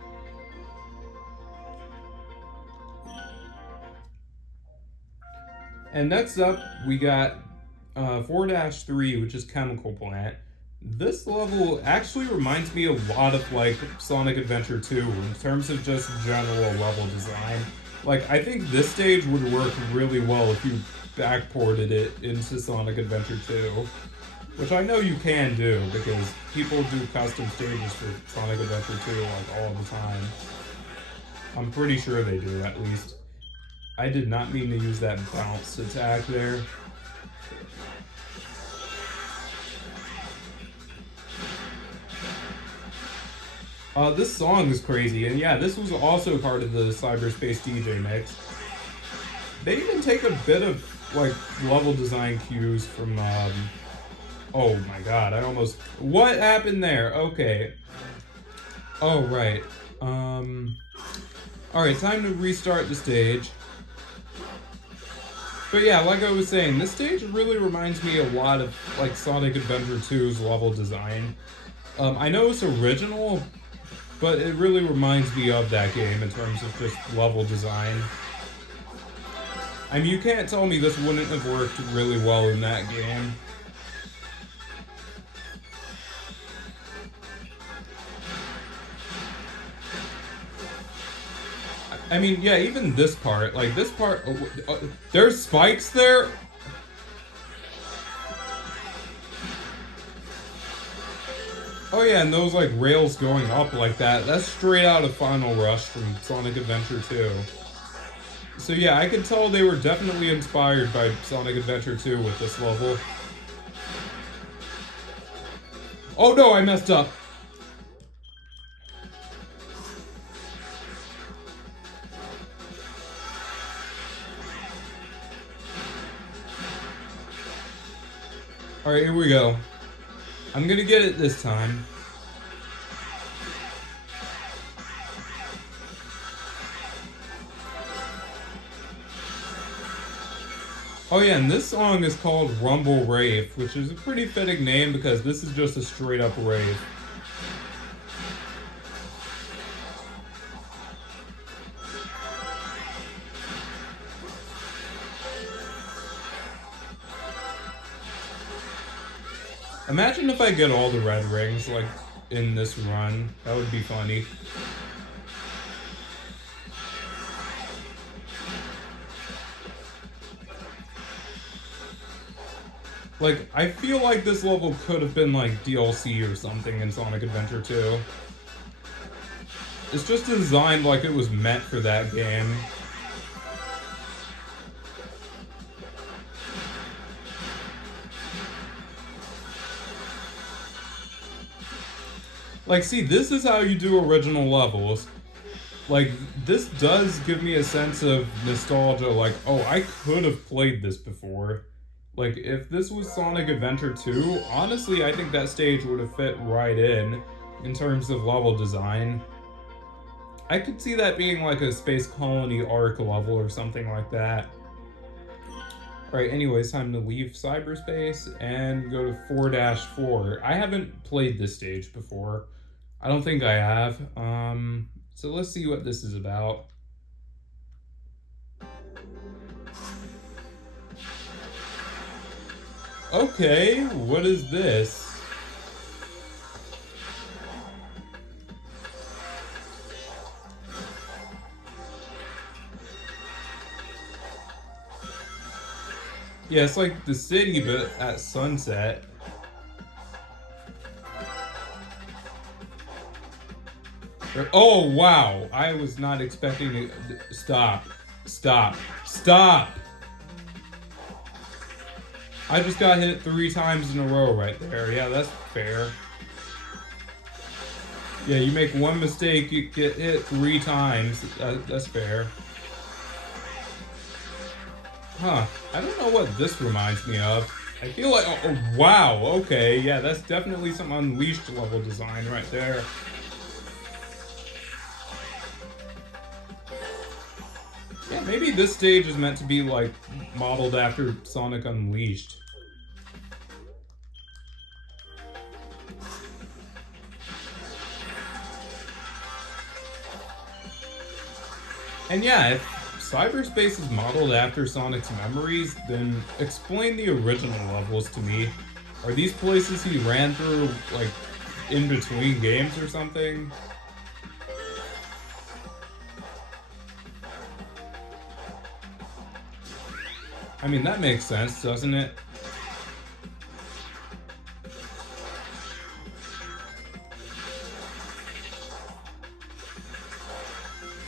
And next up, we got 4-3, which is Chemical Plant. This level actually reminds me a lot of, like, Sonic Adventure 2 in terms of just general level design. Like, I think this stage would work really well if you backported it into Sonic Adventure 2. Which I know you can do, because people do custom stages for Sonic Adventure 2, like, all the time. I'm pretty sure they do, at least. I did not mean to use that bounce attack there. This song is crazy, and yeah, this was also part of the Cyberspace DJ mix. They even take a bit of, like, level design cues from, oh my god, I almost... What happened there? Okay. Oh, right. Alright, time to restart the stage. But yeah, like I was saying, this stage really reminds me a lot of, like, Sonic Adventure 2's level design. I know it's original, but it really reminds me of that game in terms of just level design. I mean, you can't tell me this wouldn't have worked really well in that game. I mean, yeah, even this part, like, this part, there's spikes there? Oh yeah, and those, like, rails going up like that, that's straight out of Final Rush from Sonic Adventure 2. So yeah, I could tell they were definitely inspired by Sonic Adventure 2 with this level. Oh no, I messed up! Alright, here we go. I'm gonna get it this time. Oh yeah, and this song is called Rumble Rave, which is a pretty fitting name because this is just a straight up rave. Imagine if I get all the red rings, like, in this run. That would be funny. Like, I feel like this level could have been, like, DLC or something in Sonic Adventure 2. It's just designed like it was meant for that game. Like, see, this is how you do original levels. Like, this does give me a sense of nostalgia, like, oh, I could have played this before. Like, if this was Sonic Adventure 2, honestly, I think that stage would have fit right in terms of level design. I could see that being like a Space Colony Arc level or something like that. Alright, anyways, time to leave cyberspace and go to 4-4. I haven't played this stage before. I don't think I have. So let's see what this is about. Okay, what is this? Yeah, it's like the city, but at sunset. Oh, wow. I was not expecting to... Stop. Stop. Stop! I just got hit 3 times in a row right there. Yeah, that's fair. Yeah, you make one mistake, you get hit 3 times. That's fair. Huh. I don't know what this reminds me of. I feel like... Oh, wow. Okay. Yeah, that's definitely some Unleashed level design right there. Yeah, maybe this stage is meant to be, like, modeled after Sonic Unleashed. And yeah, if cyberspace is modeled after Sonic's memories, then explain the original levels to me. Are these places he ran through, like, in between games or something? I mean, that makes sense, doesn't it?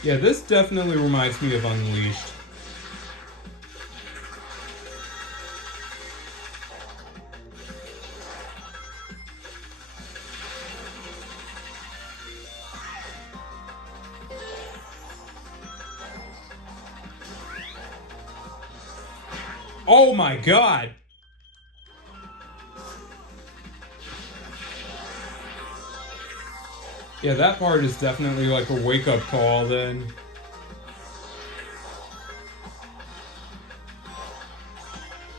Yeah, this definitely reminds me of Unleashed. Oh my god! Yeah, that part is definitely like a wake-up call then.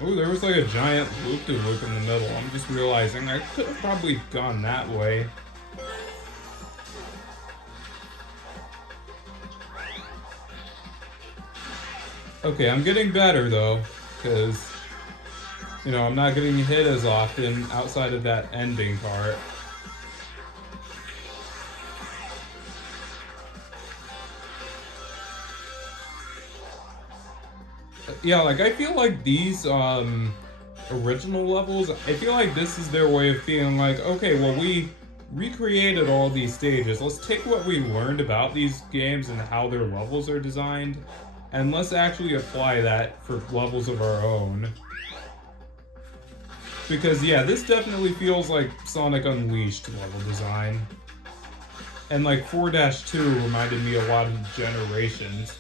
Oh, there was like a giant loop-de-loop in the middle. I'm just realizing I could have probably gone that way. Okay, I'm getting better though, because, you know, I'm not getting hit as often outside of that ending part. Yeah, like, I feel like these, original levels, I feel like this is their way of being like, okay, well, we recreated all these stages. Let's take what we learned about these games and how their levels are designed, and let's actually apply that for levels of our own. Because, yeah, this definitely feels like Sonic Unleashed level design. And, like, 4-2 reminded me a lot of Generations.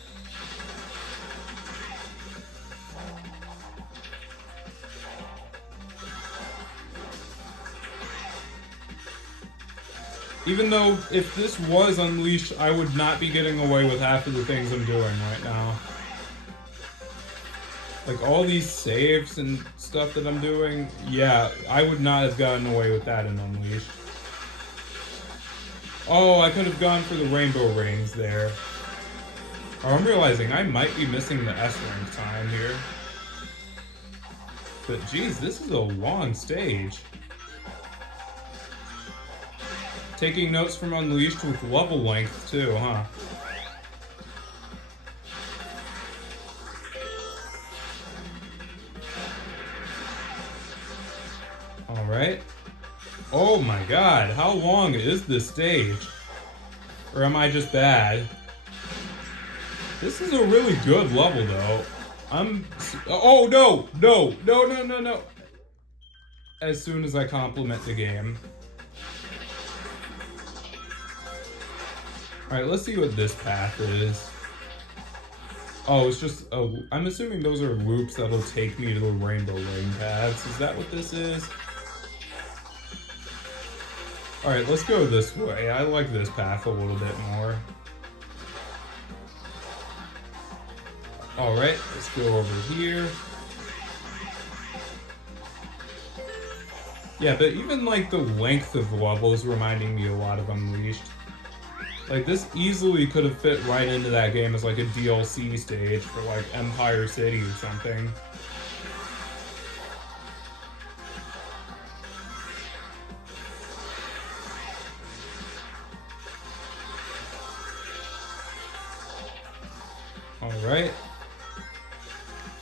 Even though, if this was Unleashed, I would not be getting away with half of the things I'm doing right now. Like, all these saves and stuff that I'm doing, yeah, I would not have gotten away with that in Unleashed. Oh, I could have gone for the rainbow rings there. Oh, I'm realizing I might be missing the S-rank time here. But geez, this is a long stage. Taking notes from Unleashed with level length too, huh? Alright. Oh my god, how long is this stage? Or am I just bad? This is a really good level though. Oh no! No! No, no, no, no! As soon as I compliment the game. Alright, let's see what this path is. Oh, it's just, I'm assuming those are loops that'll take me to the rainbow ring paths. Is that what this is? Alright, let's go this way. I like this path a little bit more. Alright, let's go over here. Yeah, but even like the length of the level is reminding me a lot of Unleashed. Like, this easily could have fit right into that game as like a DLC stage for like Empire City or something. Alright.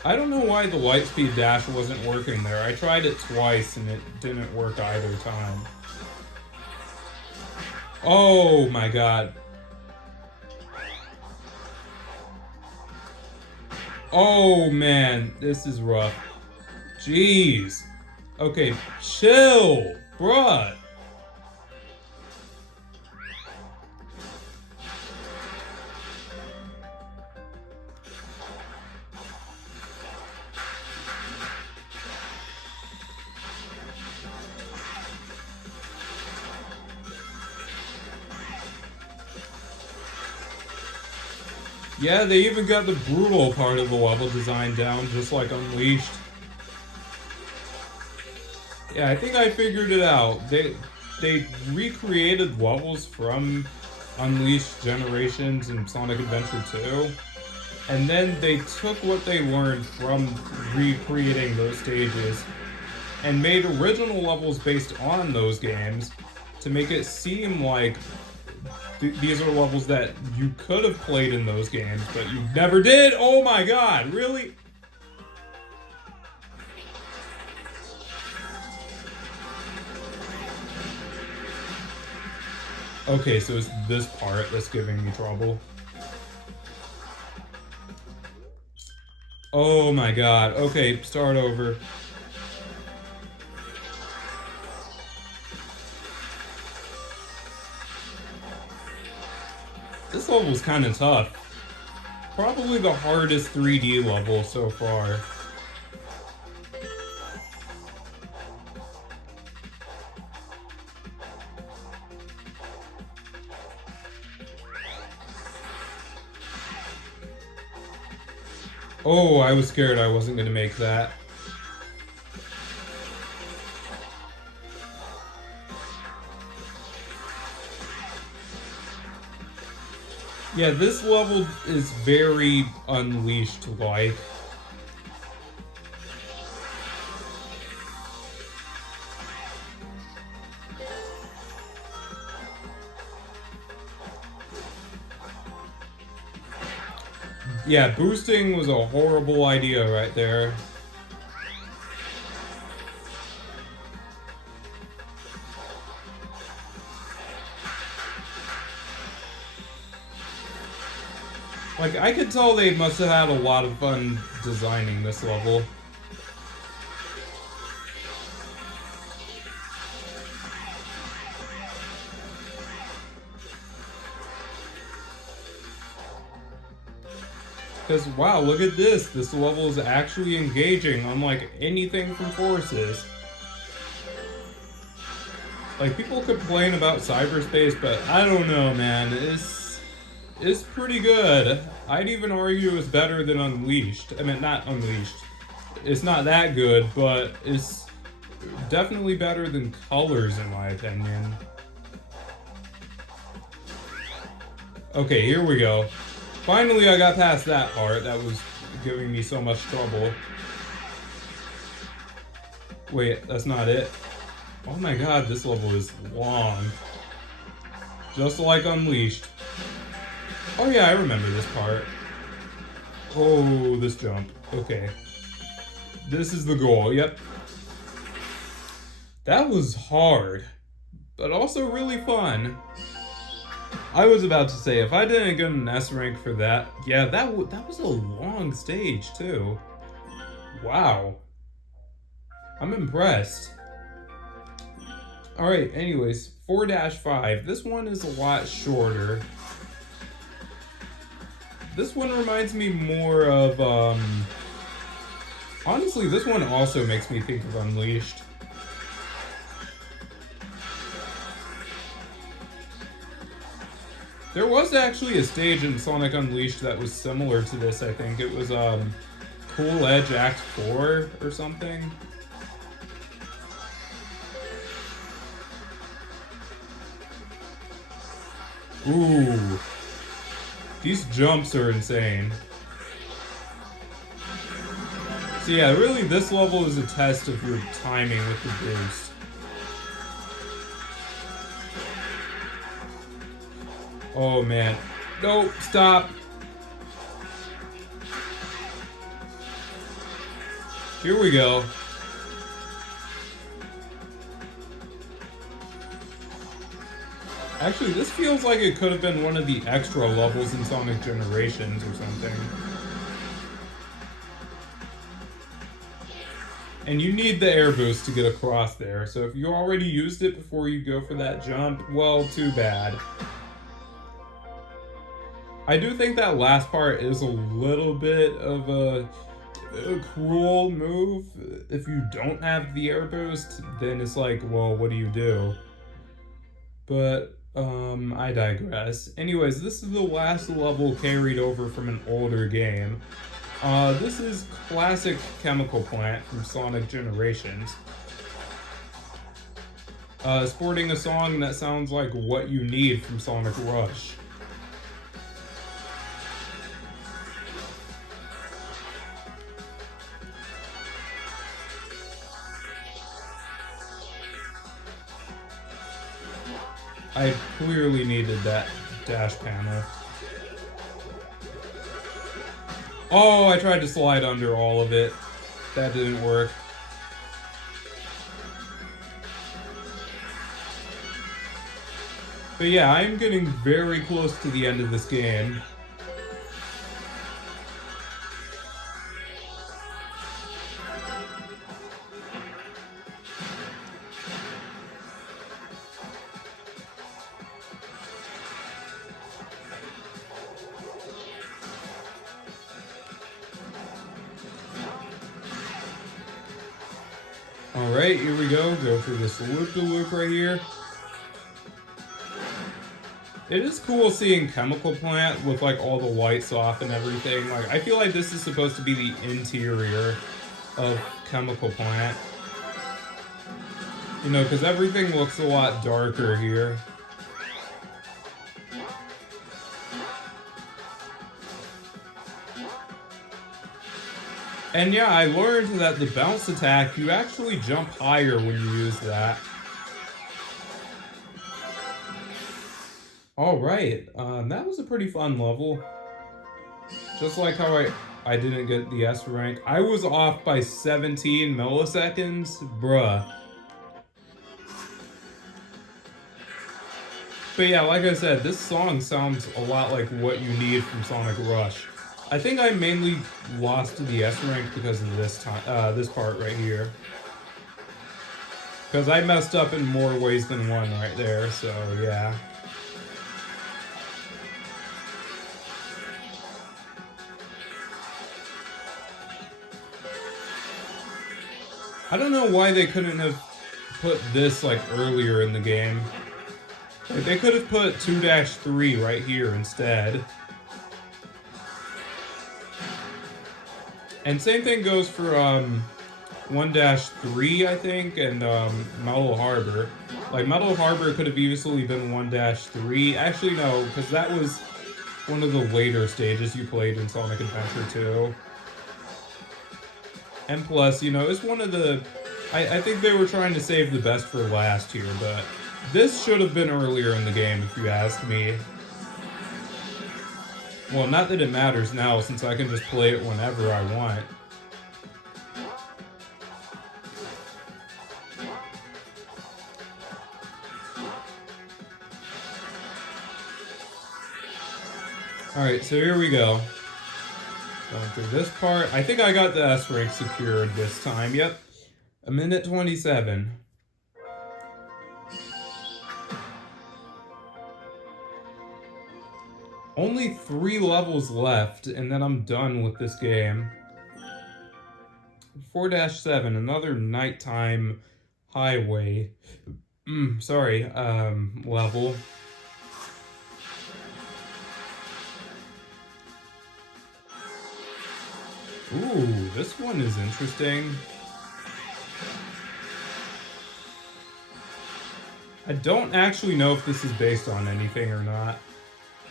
I don't know why the Lightspeed dash wasn't working there. I tried it twice and it didn't work either time. Oh my god. Oh man, this is rough. Jeez. Okay, chill, bruh. Yeah, they even got the brutal part of the level design down, just like Unleashed. Yeah, I think I figured it out. They recreated levels from Unleashed Generations and Sonic Adventure 2, and then they took what they learned from recreating those stages and made original levels based on those games to make it seem like these are levels that you could have played in those games, but you never did? Oh my god, really? Okay, so it's this part that's giving me trouble. Oh my god. Okay, start over. This level's kind of tough. Probably the hardest 3D level so far. Oh, I was scared I wasn't gonna make that. Yeah, this level is very Unleashed-like. Yeah, boosting was a horrible idea right there. Like, I could tell they must have had a lot of fun designing this level. Because, wow, look at this. This level is actually engaging, unlike anything from Forces. Like, people complain about cyberspace, but I don't know, man. It's pretty good. I'd even argue it's better than Unleashed. I mean, not Unleashed. It's not that good, but it's definitely better than Colors in my opinion. Okay, here we go. Finally, I got past that part that was giving me so much trouble. Wait, that's not it. Oh my god, this level is long. Just like Unleashed. Oh yeah, I remember this part. Oh, this jump. Okay. This is the goal, yep. That was hard, but also really fun. I was about to say, if I didn't get an S rank for that, yeah, that was a long stage, too. Wow. I'm impressed. Alright, anyways, 4-5. This one is a lot shorter. This one reminds me more of, honestly, this one also makes me think of Unleashed. There was actually a stage in Sonic Unleashed that was similar to this, I think. It was, Cool Edge Act 4 or something. Ooh. These jumps are insane. So yeah, really this level is a test of your timing with the boost. Oh man. Nope, stop. Here we go. Actually, this feels like it could have been one of the extra levels in Sonic Generations or something. And you need the air boost to get across there, so if you already used it before you go for that jump, well, too bad. I do think that last part is a little bit of a cruel move. If you don't have the air boost, then it's like, well, what do you do? But, I digress. Anyways, this is the last level carried over from an older game. This is classic Chemical Plant from Sonic Generations. Sporting a song that sounds like What You Need from Sonic Rush. I clearly needed that dash panel. Oh, I tried to slide under all of it. That didn't work. But yeah, I'm getting very close to the end of this game. Alright, here we go. Go through this loop-de-loop right here. It is cool seeing Chemical Plant with like all the lights off and everything. Like, I feel like this is supposed to be the interior of Chemical Plant. You know, because everything looks a lot darker here. And yeah, I learned that the bounce attack, you actually jump higher when you use that. Alright, that was a pretty fun level. Just like how I didn't get the S rank. I was off by 17 milliseconds? Bruh. But yeah, like I said, this song sounds a lot like What You Need from Sonic Rush. I think I mainly lost to the S rank because of this part right here. Because I messed up in more ways than one right there, so yeah. I don't know why they couldn't have put this like earlier in the game. Like, they could have put 2-3 right here instead. And same thing goes for 1-3, I think, and Metal Harbor. Like, Metal Harbor could have easily been 1-3. Actually, no, because that was one of the later stages you played in Sonic Adventure 2. And plus, you know, it's one of the... I think they were trying to save the best for last here, but this should have been earlier in the game, if you ask me. Well, not that it matters now, since I can just play it whenever I want. Alright, so here we go. Going through this part. I think I got the S rank secured this time. Yep. 1:27. Only 3 levels left, and then I'm done with this game. 4-7, another nighttime highway. Level. Ooh, this one is interesting. I don't actually know if this is based on anything or not.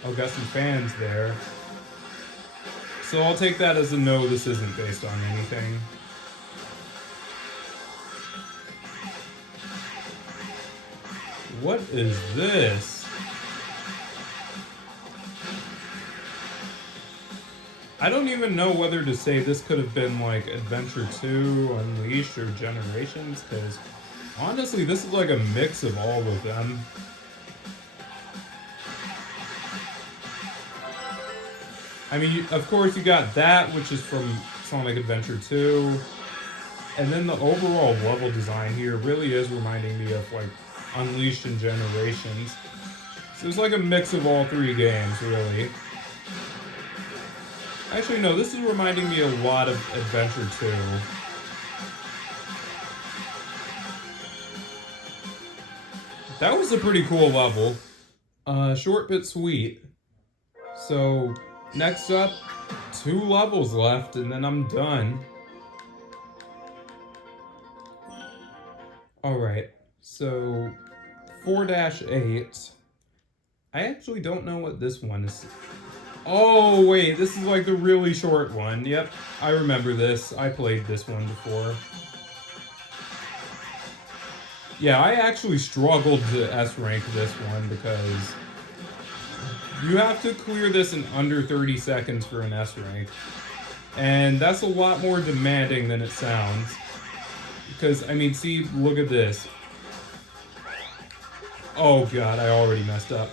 Oh, got some fans there. So I'll take that as a no, this isn't based on anything. What is this? I don't even know whether to say this could have been like Adventure 2, Unleashed, or Generations, because honestly, this is like a mix of all of them. I mean, of course, you got that, which is from Sonic Adventure 2. And then the overall level design here really is reminding me of, like, Unleashed and Generations. So it's like a mix of all 3 games, really. Actually, no, this is reminding me a lot of Adventure 2. That was a pretty cool level. Short but sweet. So, next up, 2 levels left, and then I'm done. Alright, so 4-8. I actually don't know what this one is. Oh, wait, this is like the really short one. Yep, I remember this. I played this one before. Yeah, I actually struggled to S-rank this one because you have to clear this in under 30 seconds for an S-rank. And that's a lot more demanding than it sounds. Because, I mean, see, look at this. Oh god, I already messed up.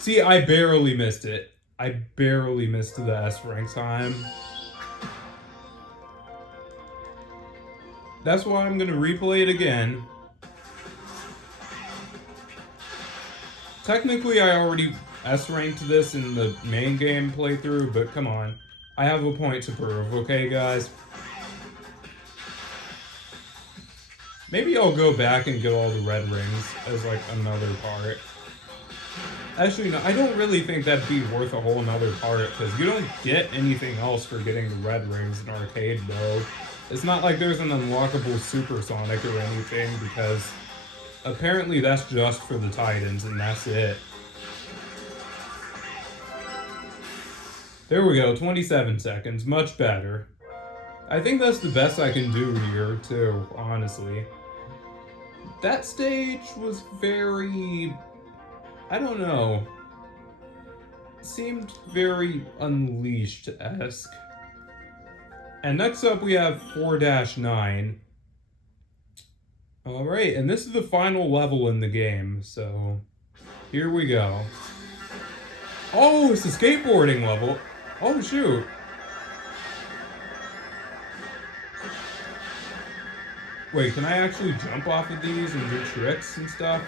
See, I barely missed it. I barely missed the S-rank time. That's why I'm gonna replay it again. Technically, I already S-ranked this in the main game playthrough, but come on. I have a point to prove, okay, guys? Maybe I'll go back and get all the red rings as, like, another part. Actually, no, I don't really think that'd be worth a whole another part, because you don't get anything else for getting the red rings in arcade mode. It's not like there's an unlockable Super Sonic or anything, because apparently that's just for the Titans, and that's it. There we go, 27 seconds, much better. I think that's the best I can do here, too, honestly. That stage was very... I don't know. Seemed very Unleashed-esque. And next up we have 4-9. Alright, and this is the final level in the game, so here we go. Oh, it's a skateboarding level. Oh, shoot. Wait, can I actually jump off of these and do tricks and stuff?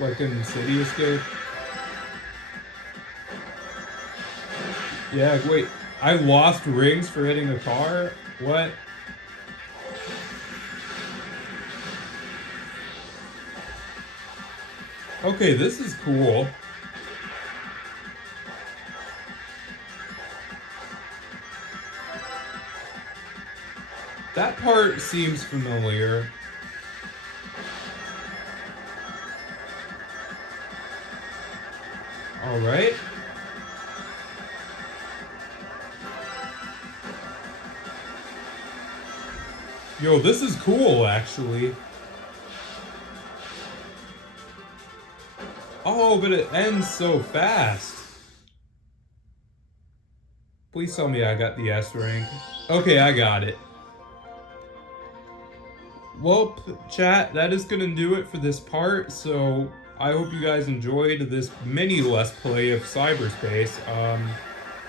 Like in City Escape? Yeah, wait. I lost rings for hitting a car? What? Okay, this is cool. That part seems familiar. Alright. Yo, this is cool, actually. Oh, but it ends so fast. Please tell me I got the S rank. Okay, I got it. Well, chat, that is going to do it for this part, so I hope you guys enjoyed this mini Let's Play of Cyberspace.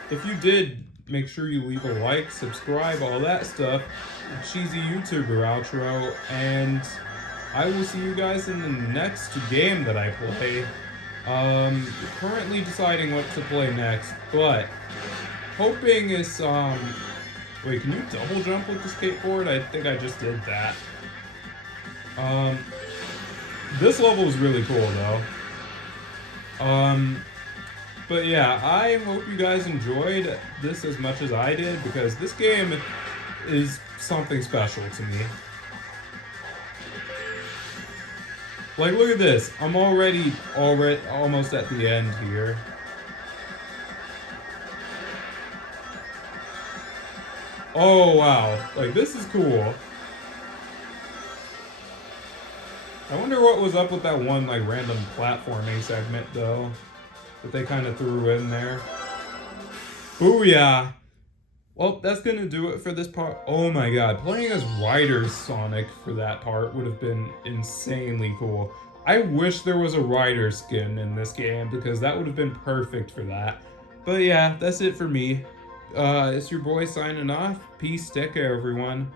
If you did, make sure you leave a like, subscribe, all that stuff. Cheesy YouTuber outro, and I will see you guys in the next game that I play. Currently deciding what to play next, but hoping is, wait, can you double jump with the skateboard? I think I just did that. This level is really cool, though. But yeah, I hope you guys enjoyed this as much as I did, because this game is something special to me. Like, look at this. I'm already almost at the end here. Oh, wow. Like, this is cool. I wonder what was up with that one, like, random platforming segment, though, that they kind of threw in there. Booyah! Well, that's gonna do it for this part. Oh my god, playing as Ryder Sonic for that part would have been insanely cool. I wish there was a Ryder skin in this game, because that would have been perfect for that. But yeah, that's it for me. It's your boy signing off. Peace, take care, everyone.